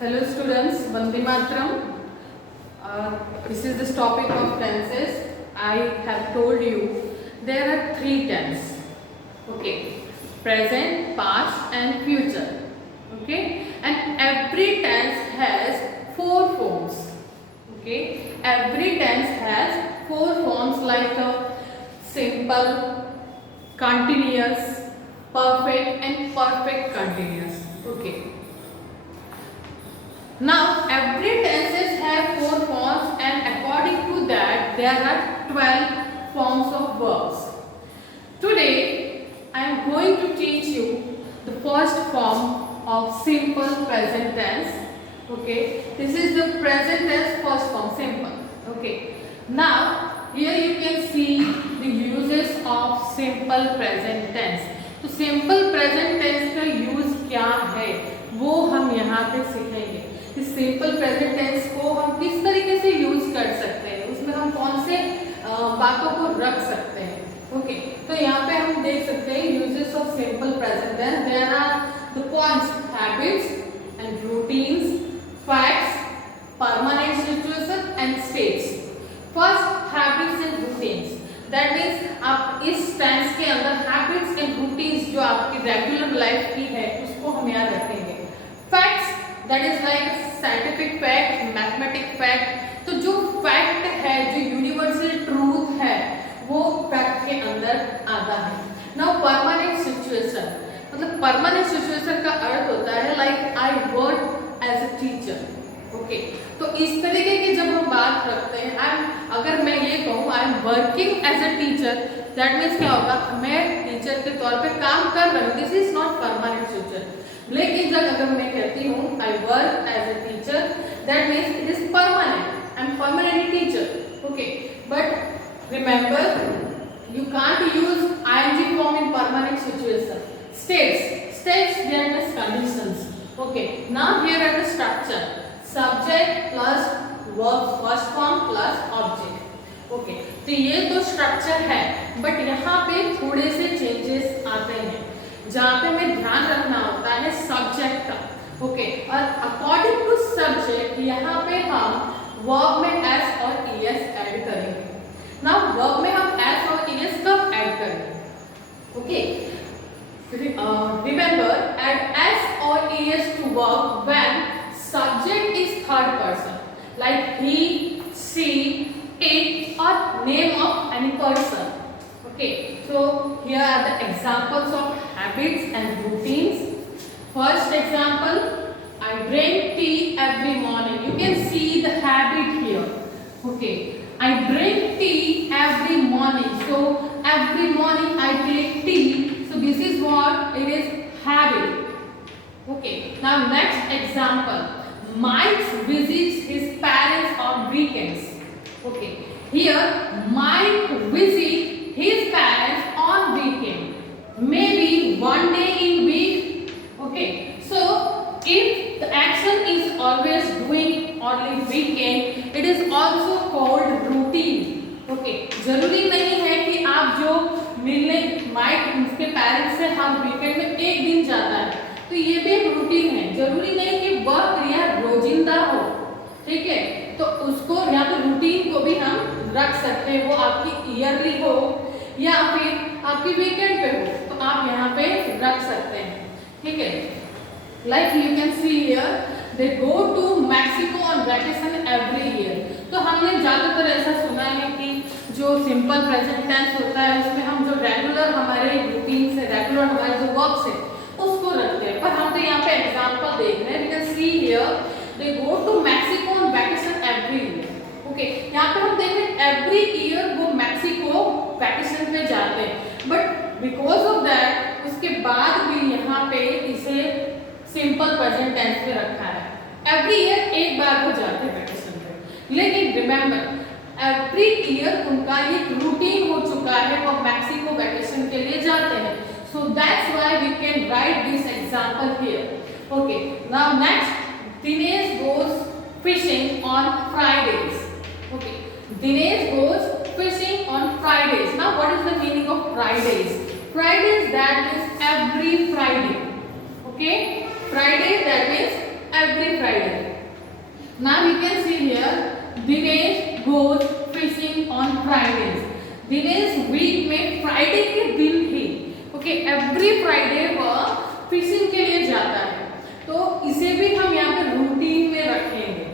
Hello students, Vande Mataram. This is this topic of tenses. I have told you there are three tenses. Okay, present, past and future. Okay, and every tense has four forms. Okay, every tense has four forms like a simple, continuous, perfect and perfect continuous. Okay. Now every tenses have four forms and according to that there are 12 forms of verbs. Today I am going to teach you the first form of simple present tense. Okay, this is the present tense first form, simple. Okay, now here you can see the uses of simple present tense. तो simple present tense का use क्या है वो हम यहाँ पे सीखेंगे। इस सिंपल प्रेजेंट टेंस को हम किस तरीके से यूज कर सकते हैं, उसमें हम कौन से बातों को रख सकते हैं। ओके, तो यहाँ पे हम देख सकते हैं uses of simple present tense. There are the points, habits and routines, facts, permanent situation and states. First, habits and routines. That means आप इस टेंस के अंदर हैबिट्स एंड रूटीन्स जो आपकी रेगुलर लाइफ की है उसको हम याद रखेंगे। Facts, that is like scientific fact, mathematic fact. तो जो फैक्ट है, जो यूनिवर्सल ट्रूथ है, वो फैक्ट के अंदर आता है। नाउ परमानेंट सिचुएशन, मतलब परमानेंट सिचुएशन का अर्थ होता है like I work as a teacher. Okay, तो इस तरीके की जब हम बात रखते हैं, अगर मैं ये कहूँ I am working as a teacher, that means क्या होगा, मैं टीचर के तौर पे काम कर रही हूँ, this is not permanent situation. लेकिन जब अगर मैं कहती हूँ I work as a teacher, that means it is permanent, I am permanent teacher. Okay, but remember you can't use ing form in permanent situation. States there means conditions. Okay, now here are the structure. Subject plus verb first form plus object. Okay, तो ये तो structure है, but यहाँ पे थोड़े से changes आते हैं जहाँ पे हमें ध्यान रखना होता है सब्जेक्ट का। ओके, और अकॉर्डिंग टू सब्जेक्ट यहाँ पे हम वर्ब में एस और es ऐड करेंगे। ना वर्ब में हम एस और es कब ऐड करेंगे? Okay, remember add s or es to verb when subject is third person, like he, she, it or name of any person. Okay, so here are the examples of habits and routines. First example, I drink tea every morning. You can see the habit here. Okay, I drink tea every morning. So every morning I take tea. So this is what it is, habit. Okay, now next example, Mike visits his parents on weekends. Okay, here Mike visits his parents on weekend, maybe one day in week. Okay, so if the action is always doing only weekend, it is also called routine. Okay, जरूरी नहीं है कि आप जो मिलने mic उसके parents से हर weekend में एक दिन जाता है, तो ये भी एक रूटीन है। जरूरी नहीं कि वह क्रिया रोजिंदा हो, ठीक है, तो उसको यहाँ पे रूटीन को भी हम रख सकते हैं। वो आपकी ईयरली हो या फिर आपकी वीकेंड पे हो, तो आप यहाँ पे रख सकते हैं, ठीक है। Like you can see here they go to Mexico on vacation every year. तो हमने ज़्यादातर ऐसा सुना है कि जो सिंपल प्रेजेंट टेंस होता है उसमें हम जो रेगुलर हमारे रूटीन से, रेगुलर हमारे जो वर्ब्स है उसको रखते हैं, पर हम तो यहाँ पे एग्जांपल देख रहे हैं। You can see here they go to Mexico on vacation every year. Okay, यहाँ पे हम देख रहे हैं एवरी ईयर वो मैक्सिको वैकेशन पे जाते हैं, बट बिकॉज ऑफ दैट उसके बाद भी यहाँ पे इसे सिंपल प्रेजेंट टेंस में रखा है। एवरी ईयर एक बार वो जाते हैं वैकेशन पे, लेकिन रिमेंबर एवरी ईयर उनका एक रूटीन हो चुका है, वो मैक्सिको वैकेशन के लिए जाते हैं। So that's why we can write this example here. Okay, now next, Dinesh goes fishing on Fridays. Okay, Dinesh goes fishing on Fridays. Now what is the meaning of Fridays? Fridays, that means every Friday. Okay, Friday, that means every Friday. Now we can see here Dinesh goes fishing on Fridays. Dinesh week में Friday के दिन ही every Friday वह fishing के लिए जाता है, तो इसे भी हम यहाँ पे रूटीन में रखेंगे।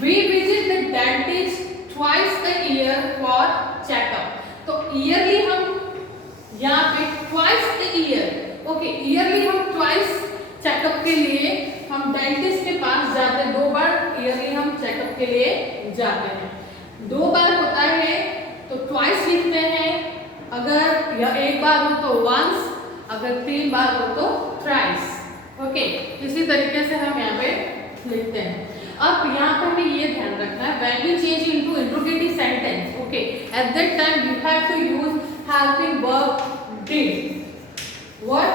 We visit the dentist twice a year for checkup, तो ईयरली हम यहाँ पे ट्वाइस अ ईयर ईयरली हम ट्वाइस चेकअप के लिए हम डेंटिस्ट के पास जाते हैं। 2 बार ईयरली हम चेकअप के लिए जाते हैं। 2 बार होता है तो ट्वाइस लिखते हैं, अगर यह 1 बार हो तो वंस, अगर 3 बार हो तो थ्राइस। इसी तरीके से हम यहाँ पे लिखते हैं। अब यहाँ पे हमें ये ध्यान रखना है, when you change into interrogative sentence, at that time you have to use helping verb did. What?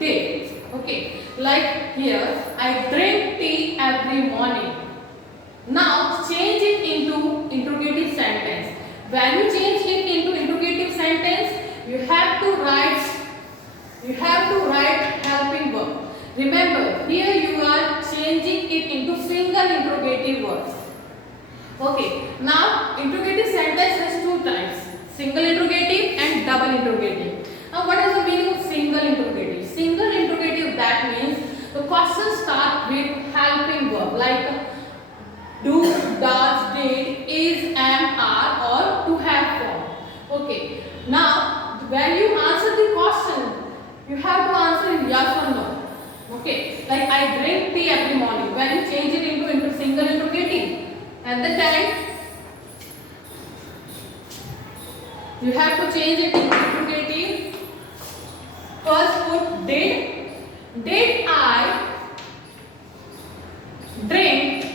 Did. Like here, I drink tea every morning. Now change it into interrogative sentence. When you change it into interrogative sentence, you have to write helping verb. Remember, here you are changing it into single interrogative words. Now interrogative sentence has 2 types: single interrogative and double interrogative. Now what is the meaning of single interrogative? Single interrogative, that means the question start with helping verb like do, does, did, is, am, are, or to have form. Now when you answer the question, you have to answer in yes or no. Like I drink tea every morning. When you change it into single interrogative, at the time you have to change it into interrogative. First put did. Did I drink?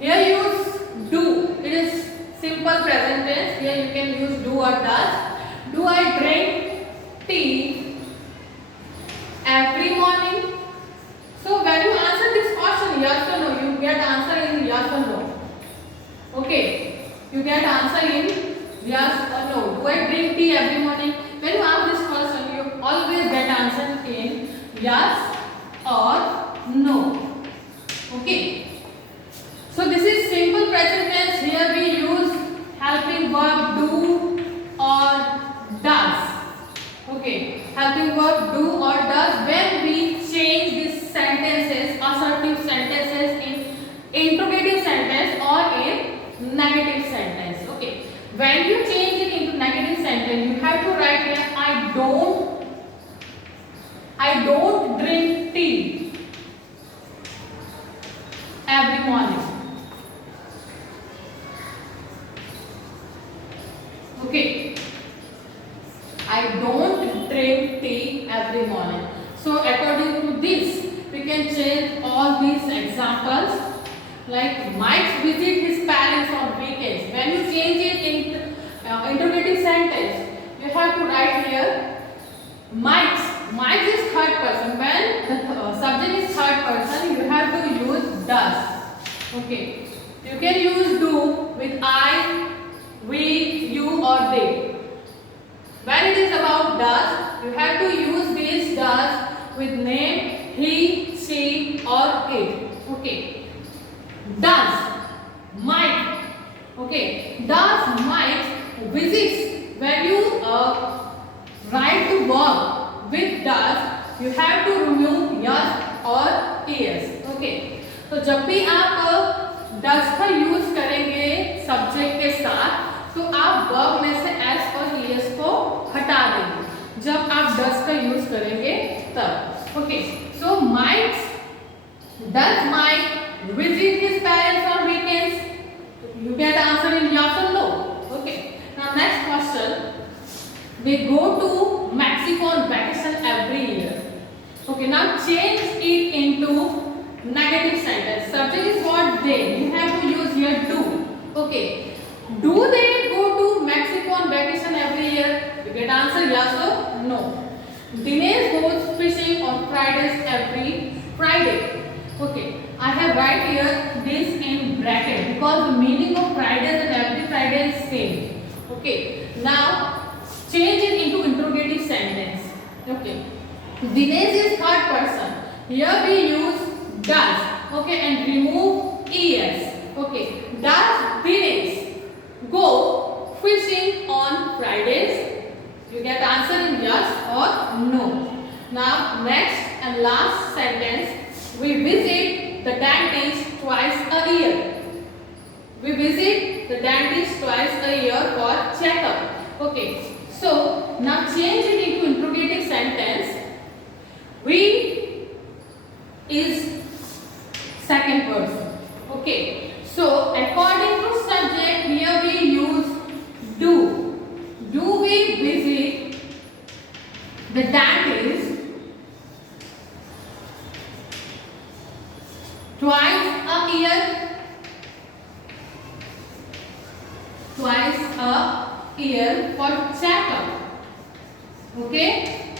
Here use do. It is simple present tense. Here you can use do or does. Do I drink tea every morning? So when you answer this question yes or no, you get answer in yes or no. You get answer in yes or no. Do I drink tea every morning? When you ask this question, you always get answer in yes or no. So this is simple present tense. Here we use helping verb do or does. Helping verb do or does when we change these sentences, assertive sentences, in interrogative sentence or in negative sentence. When you change it into negative sentence, you have to write here I don't drink tea every morning. I don't drink tea every morning. So according to this, we can change all these examples. Like Mike visit his parents on weekends. When you change it in interrogative sentence, you have to write here Mike's is third person. When the subject is third person, you have to use does. You can use do with I, we, you or they. When it is about does, you have to use this does with name he, she or it. Does Mike does Mike visits? When you write the verb with does, you have to remove yes or es. तो जब भी आप does का use करेंगे subject के साथ, तो आप verb में से s और es को हटा देंगे जब आप does का यूज करेंगे तब। So does Mike visit his parents on weekends? You get answer in yes or no. Now next question. We go to Mexico on vacation every year. Now change it into negative sentence. Subject is what they. You have to use here do. Do they go to Mexico on vacation every year? You get answer yes or no. Dinesh goes fishing on Fridays every Friday. I have write here this in bracket because the meaning of Fridays and every Friday is same. Now change it into interrogative sentence. Dinesh is third person. Here we use does. Okay, and remove es. Okay, does Dinesh go fishing on Fridays? You get answer in yes or no. Now next and last sentence. We visit the dentist twice a year. We visit the dentist twice a year for checkup. Okay. So now change it into interrogative sentence. We is second person. Okay. So according to subject, here we use do. Do we visit the dentist twice a year? Twice a year for checkup. Okay?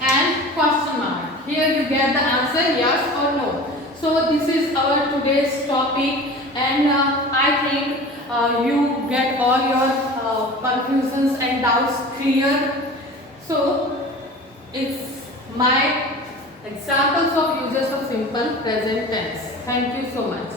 And question mark. Here you get the answer yes or no. So this is our today's topic, and I think you get all your confusions and doubts clear. So it's my examples of uses of simple present tense. Thank you so much.